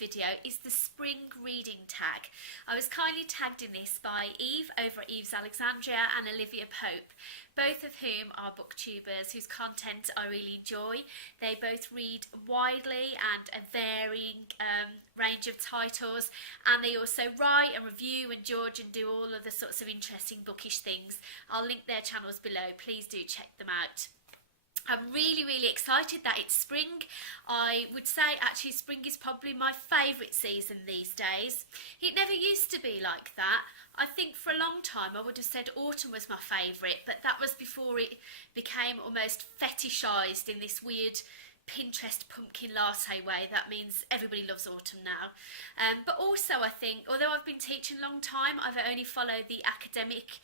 video is the spring reading tag. I was kindly tagged in this by Eve over at Eve's Alexandria and Olivia Pope, both of whom are booktubers whose content I really enjoy. They both read widely and a varying range of titles, and they also write and review and judge and do all of the sorts of interesting bookish things. I'll link their channels below, please do check them out. I'm really excited that it's spring. I would say actually spring is probably my favourite season these days. It never used to be like that. I think for a long time I would have said autumn was my favourite, but that was before it became almost fetishised in this weird Pinterest pumpkin latte way. That means everybody loves autumn now. But also I think, although I've been teaching a long time, I've only followed the academic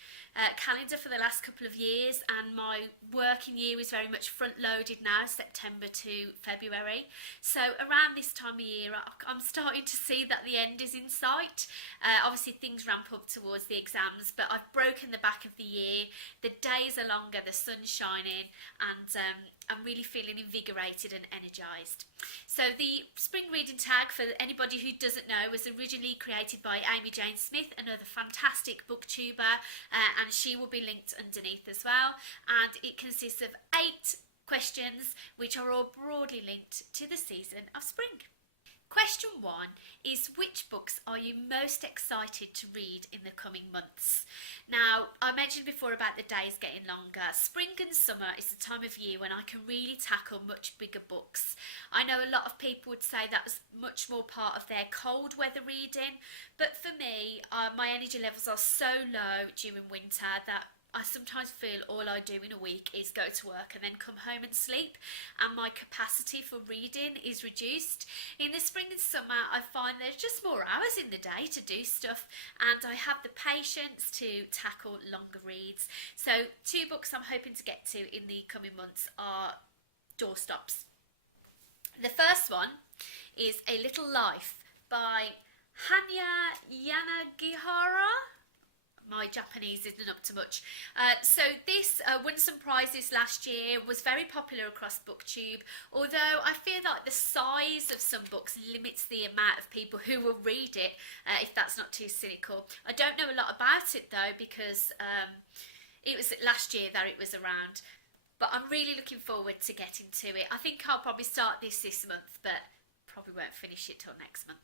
calendar for the last couple of years, and my working year is very much front loaded now, September to February. So around this time of year I'm starting to see that the end is in sight. Obviously things ramp up towards the exams, but I've broken the back of the year. The days are longer, the sun's shining, and I'm really feeling invigorated and energised. So the spring reading tag, for anybody who doesn't know, was originally created by Amy Jane Smith, another fantastic booktuber, and she will be linked underneath as well. And it consists of 8 questions which are all broadly linked to the season of spring. Question 1 is, which books are you most excited to read in the coming months? Now, I mentioned before about the days getting longer. Spring and summer is the time of year when I can really tackle much bigger books. I know a lot of people would say that was much more part of their cold weather reading, but for me, my energy levels are so low during winter that I sometimes feel all I do in a week is go to work and then come home and sleep, and my capacity for reading is reduced. In the spring and summer I find there's just more hours in the day to do stuff, and I have the patience to tackle longer reads. So 2 books I'm hoping to get to in the coming months are doorstops. The first one is A Little Life by Hanya Yanagihara. My Japanese isn't up to much. So this won some prizes last year, was very popular across BookTube, although I feel like the size of some books limits the amount of people who will read it, if that's not too cynical. I don't know a lot about it though, because it was last year that it was around, but I'm really looking forward to getting to it. I think I'll probably start this month, but probably won't finish it till next month.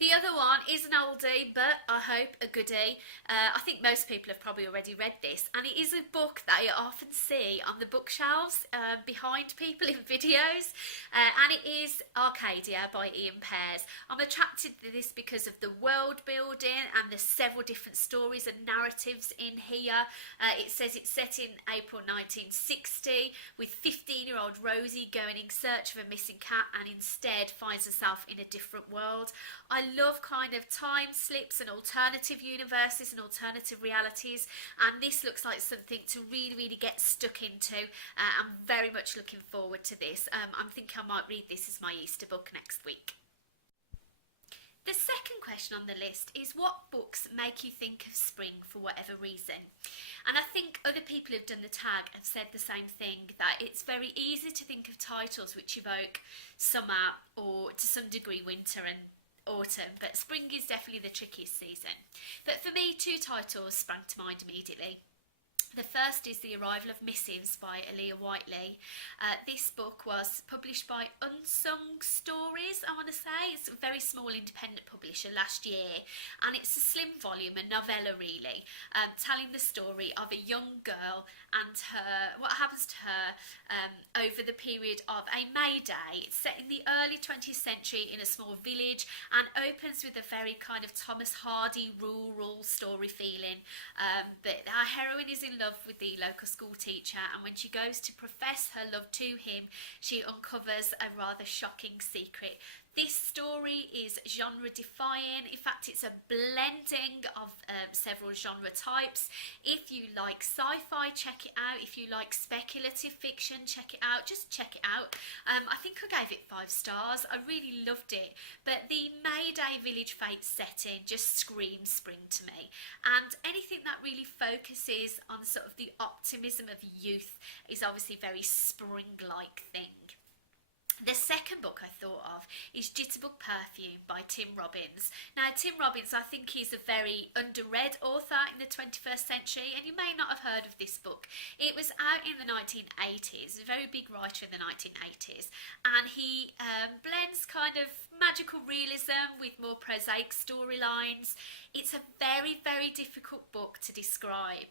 The other one is an oldie, but I hope a goodie. I think most people have probably already read this, and it is a book that you often see on the bookshelves behind people in videos, and it is Arcadia by Ian Pears. I'm attracted to this because of the world building and the several different stories and narratives in here. It says it's set in April 1960, with 15-year-old Rosie going in search of a missing cat and instead finds herself in a different world. I love kind of time slips and alternative universes and alternative realities, and this looks like something to really get stuck into. I'm very much looking forward to this. I'm thinking I might read this as my Easter book next week. The second question on the list is, what books make you think of spring for whatever reason? And I think other people who've done the tag have said the same thing, that it's very easy to think of titles which evoke summer or to some degree winter and autumn, but spring is definitely the trickiest season. But for me, 2 titles sprang to mind immediately. The first is The Arrival of Missives by Aaliyah Whiteley. This book was published by Unsung Stories, I want to say. It's a very small independent publisher last year, and it's a slim volume, a novella really, telling the story of a young girl and what happens to her over the period of a May Day. It's set in the early 20th century in a small village, and opens with a very kind of Thomas Hardy rural story feeling, but our heroine is in love with the local school teacher, and when she goes to profess her love to him, she uncovers a rather shocking secret. This story is genre defying. In fact, it's a blending of several genre types. If you like sci-fi, check it out. If you like speculative fiction, check it out. Just check it out. I think I gave it 5 stars. I really loved it. But the Mayday village fate setting just screams spring to me. And anything that really focuses on sort of the optimism of youth is obviously a very spring-like thing. The second book I thought of is Jitterbug Perfume by Tim Robbins. Now, Tim Robbins, I think he's a very underread author in the 21st century, and you may not have heard of this book. It was out in the 1980s, a very big writer in the 1980s, and he blends kind of magical realism with more prosaic storylines. It's a very, very difficult book to describe.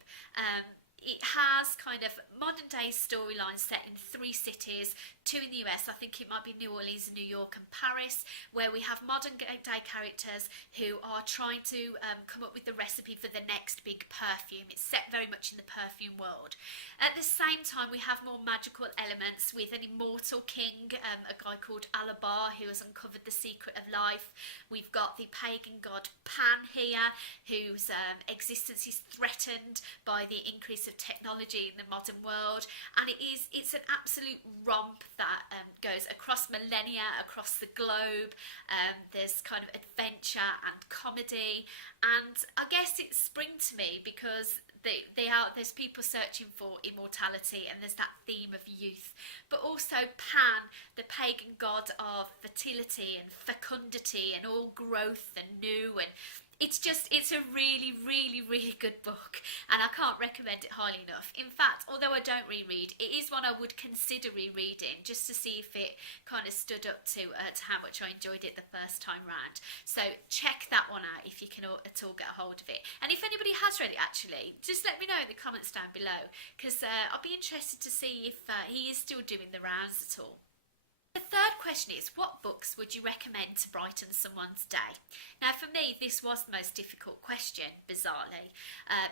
It has kind of modern day storylines set in 3 cities, 2 in the US, I think it might be New Orleans, New York and Paris, where we have modern day characters who are trying to come up with the recipe for the next big perfume. It's set very much in the perfume world. At the same time, we have more magical elements with an immortal king, a guy called Alabar, who has uncovered the secret of life. We've got the pagan god Pan here, whose existence is threatened by the increase of technology in the modern world, and it's an absolute romp that goes across millennia, across the globe. There's kind of adventure and comedy, and I guess it's spring to me because there's people searching for immortality, and there's that theme of youth, but also Pan, the pagan god of fertility and fecundity and all growth and new, and it's a really, really, really good book, and I can't recommend it highly enough. In fact, although I don't reread, it is one I would consider rereading just to see if it kind of stood up to how much I enjoyed it the first time round. So check that one out if you can at all get a hold of it. And if anybody has read it, actually, just let me know in the comments down below, because I'll be interested to see if he is still doing the rounds at all. The third question is, what books would you recommend to brighten someone's day? Now, for me, this was the most difficult question, bizarrely,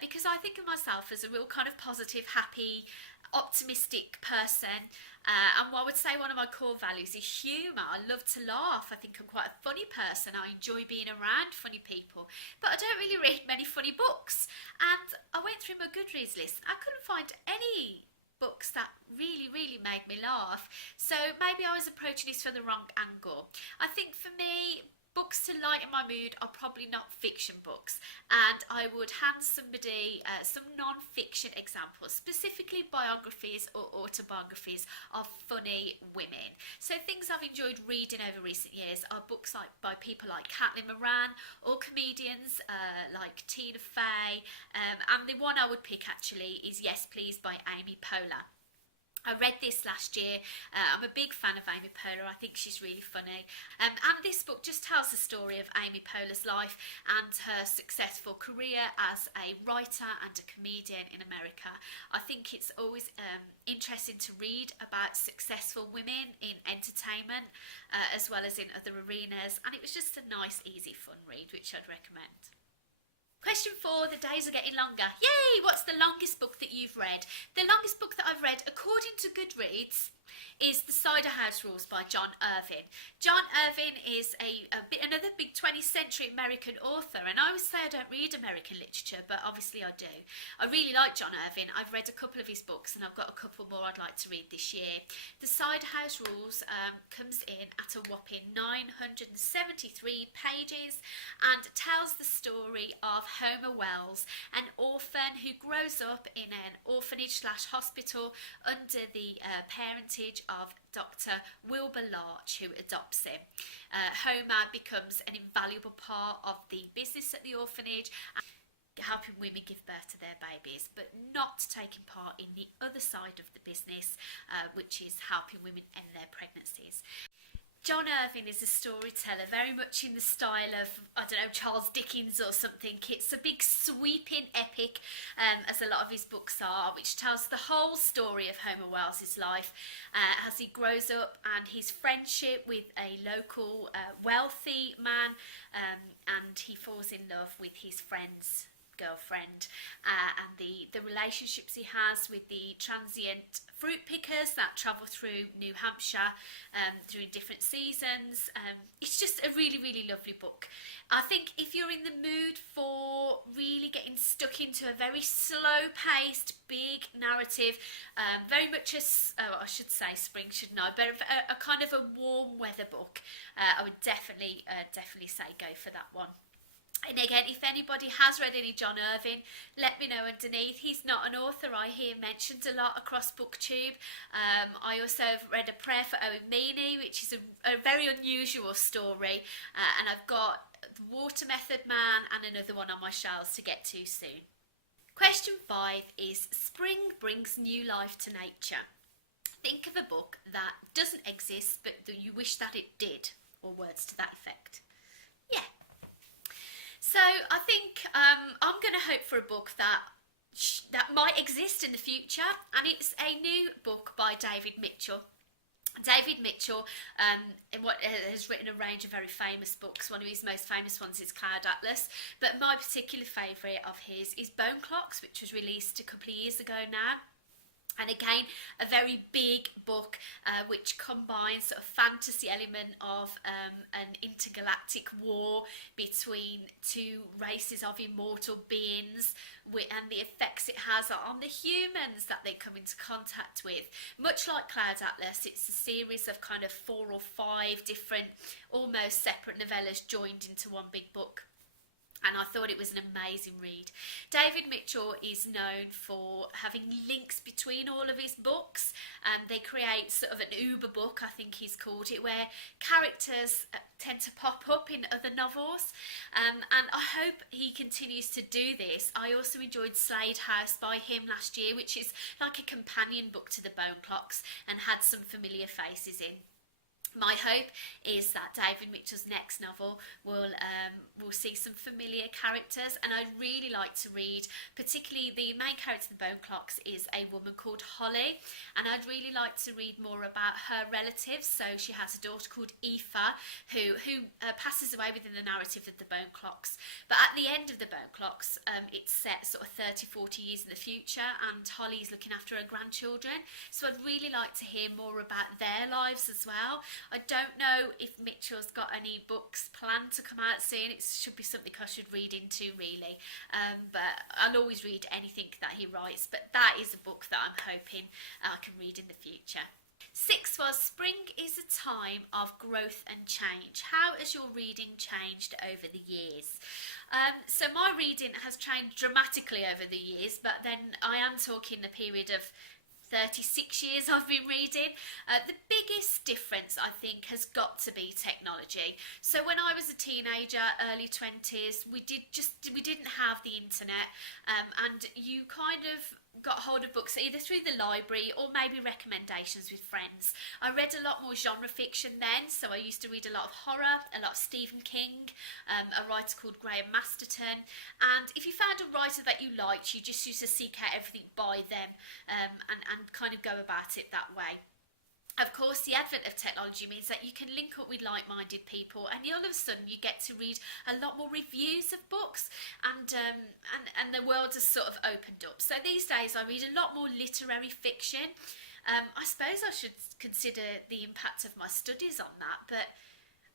because I think of myself as a real kind of positive, happy, optimistic person, and I would say one of my core values is humour. I love to laugh. I think I'm quite a funny person. I enjoy being around funny people, but I don't really read many funny books, and I went through my Goodreads list. I couldn't find any books that really made me laugh, so maybe I was approaching this from the wrong angle. I think for me, books to lighten my mood are probably not fiction books, and I would hand somebody some non-fiction examples, specifically biographies or autobiographies of funny women. So things I've enjoyed reading over recent years are books by people like Caitlin Moran, or comedians like Tina Fey, and the one I would pick actually is Yes Please by Amy Poehler. I read this last year. I'm a big fan of Amy Poehler. I think she's really funny. And this book just tells the story of Amy Poehler's life and her successful career as a writer and a comedian in America. I think it's always interesting to read about successful women in entertainment as well as in other arenas. And it was just a nice, easy, fun read, which I'd recommend. Question 4, the days are getting longer. Yay! What's the longest book that you've read? The longest book that I've read, according to Goodreads, is The Cider House Rules by John Irving. John Irving is another big 20th century American author, and I always say I don't read American literature, but obviously I do. I really like John Irving. I've read a couple of his books, and I've got a couple more I'd like to read this year. The Cider House Rules comes in at a whopping 973 pages and tells the story of Homer Wells, an orphan who grows up in an orphanage/hospital under the parentage of Dr. Wilbur Larch, who adopts him. Homer becomes an invaluable part of the business at the orphanage, helping women give birth to their babies, but not taking part in the other side of the business, which is helping women end their pregnancies. John Irving is a storyteller, very much in the style of, I don't know, Charles Dickens or something. It's a big sweeping epic, as a lot of his books are, which tells the whole story of Homer Wells' life as he grows up and his friendship with a local wealthy man, and he falls in love with his friend's girlfriend, and the relationships he has with the transient fruit pickers that travel through New Hampshire through different seasons. It's just a really lovely book. I think if you're in the mood for really getting stuck into a very slow paced big narrative, very much I should say spring, shouldn't I, but a kind of a warm weather book, I would definitely say go for that one. And again, if anybody has read any John Irving, let me know underneath. He's not an author I hear mentioned a lot across BookTube. I also have read A Prayer for Owen Meany, which is a very unusual story. And I've got The Water Method Man and another one on my shelves to get to soon. Question 5 is, spring brings new life to nature. Think of a book that doesn't exist but that you wish that it did, or words to that effect. Yeah. So I think I'm going to hope for a book that might exist in the future, and it's a new book by David Mitchell. David Mitchell has written a range of very famous books. One of his most famous ones is Cloud Atlas, but my particular favourite of his is Bone Clocks, which was released a couple of years ago now. And again, a very big book which combines sort of fantasy element of an intergalactic war between two races of immortal beings, and the effects it has on the humans that they come into contact with. Much like Cloud Atlas, it's a series of kind of 4 or 5 different, almost separate novellas joined into one big book. And I thought it was an amazing read. David Mitchell is known for having links between all of his books. They create sort of an Uber book, I think he's called it, where characters tend to pop up in other novels. And I hope he continues to do this. I also enjoyed Slade House by him last year, which is like a companion book to the Bone Clocks and had some familiar faces in. My hope is that David Mitchell's next novel will see some familiar characters, and I'd really like to read, particularly the main character of the Bone Clocks is a woman called Holly, and I'd really like to read more about her relatives. So she has a daughter called Aoife who passes away within the narrative of the Bone Clocks, but at the end of the Bone Clocks it's set sort of 30-40 years in the future, and Holly's looking after her grandchildren, so I'd really like to hear more about their lives as well. I don't know if Mitchell's got any books planned to come out soon. It should be something I should read into, really. But I'll always read anything that he writes. But that is a book that I'm hoping I can read in the future. 6 was, spring is a time of growth and change. How has your reading changed over the years? So my reading has changed dramatically over the years, but then I am talking the period of 36 years I've been reading. The biggest difference, I think, has got to be technology. So when I was a teenager, early 20s, we didn't have the internet, and you kind of got hold of books either through the library or maybe recommendations with friends. I read a lot more genre fiction then, so I used to read a lot of horror, a lot of Stephen King, a writer called Graham Masterton, and if you found a writer that you liked, you just used to seek out everything by them and kind of go about it that way. Of course, the advent of technology means that you can link up with like-minded people, and all of a sudden you get to read a lot more reviews of books, and the world has sort of opened up. So these days I read a lot more literary fiction. I suppose I should consider the impact of my studies on that, but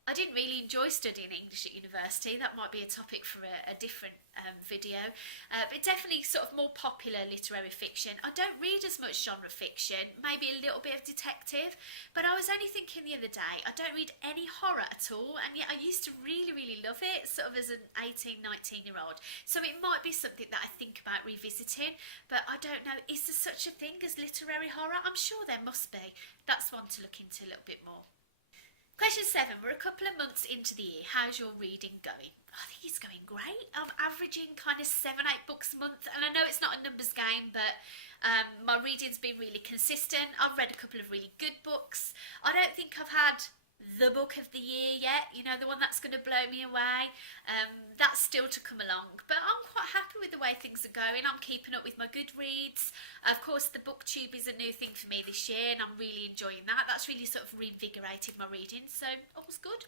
I didn't really enjoy studying English at university. That might be a topic for a different video. But definitely sort of more popular literary fiction. I don't read as much genre fiction, maybe a little bit of detective, but I was only thinking the other day, I don't read any horror at all, and yet I used to really, really love it, sort of as an 18, 19-year-old. So it might be something that I think about revisiting, but I don't know, is there such a thing as literary horror? I'm sure there must be. That's one to look into a little bit more. Question 7, we're a couple of months into the year. How's your reading going? I think it's going great. I'm averaging kind of 7-8 books a month, and I know it's not a numbers game, but my reading's been really consistent. I've read a couple of really good books. I don't think I've had the book of the year yet, you know, the one that's going to blow me away. That's still to come along, but I'm quite happy with the way things are going. I'm keeping up with my Goodreads. Of course, the BookTube is a new thing for me this year, and I'm really enjoying that. That's really sort of reinvigorated my reading, so all's good.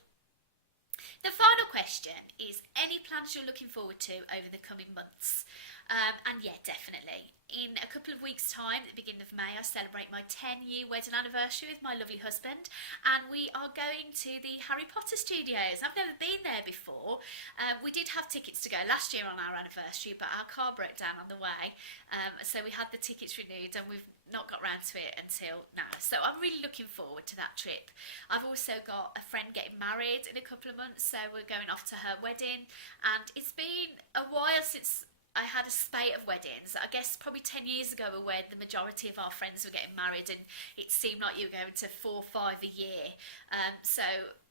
The final question is, any plans you're looking forward to over the coming months? And yeah, definitely. In a couple of weeks' time, at the beginning of May, I celebrate my 10-year wedding anniversary with my lovely husband, and we are going to the Harry Potter studios. I've never been there before. We did have tickets to go last year on our anniversary, but our car broke down on the way, so we had the tickets renewed, and we've not got round to it until now. So I'm really looking forward to that trip. I've also got a friend getting married in a couple of months, so we're going off to her wedding. And it's been a while since I had a spate of weddings. I guess probably 10 years ago where the majority of our friends were getting married and it seemed like you were going to 4 or 5 a year. So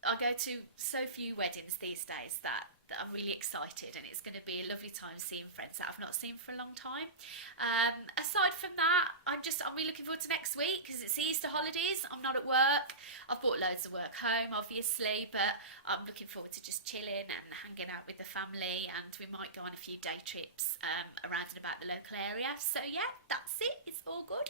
I go to so few weddings these days that I'm really excited, and it's going to be a lovely time seeing friends that I've not seen for a long time. Aside from that, I'm really looking forward to next week because it's Easter holidays. I'm not at work. I've brought loads of work home, obviously, but I'm looking forward to just chilling and hanging out with the family, and we might go on a few day trips around and about the local area. So yeah, that's it. It's all good.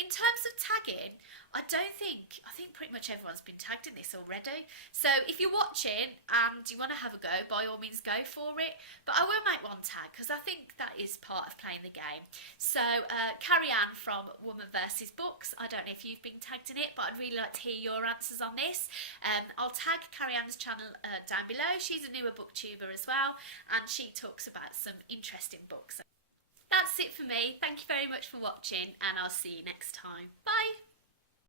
In terms of tagging, I think pretty much everyone's been tagged in this already. So if you're watching and you want to have a go, by all means go for it. But I will make one tag because I think that is part of playing the game. So Carrie-Anne from Woman vs Books, I don't know if you've been tagged in it, but I'd really like to hear your answers on this. I'll tag Carrie-Anne's channel down below. She's a newer booktuber as well, and she talks about some interesting books. That's it for me. Thank you very much for watching, and I'll see you next time. Bye!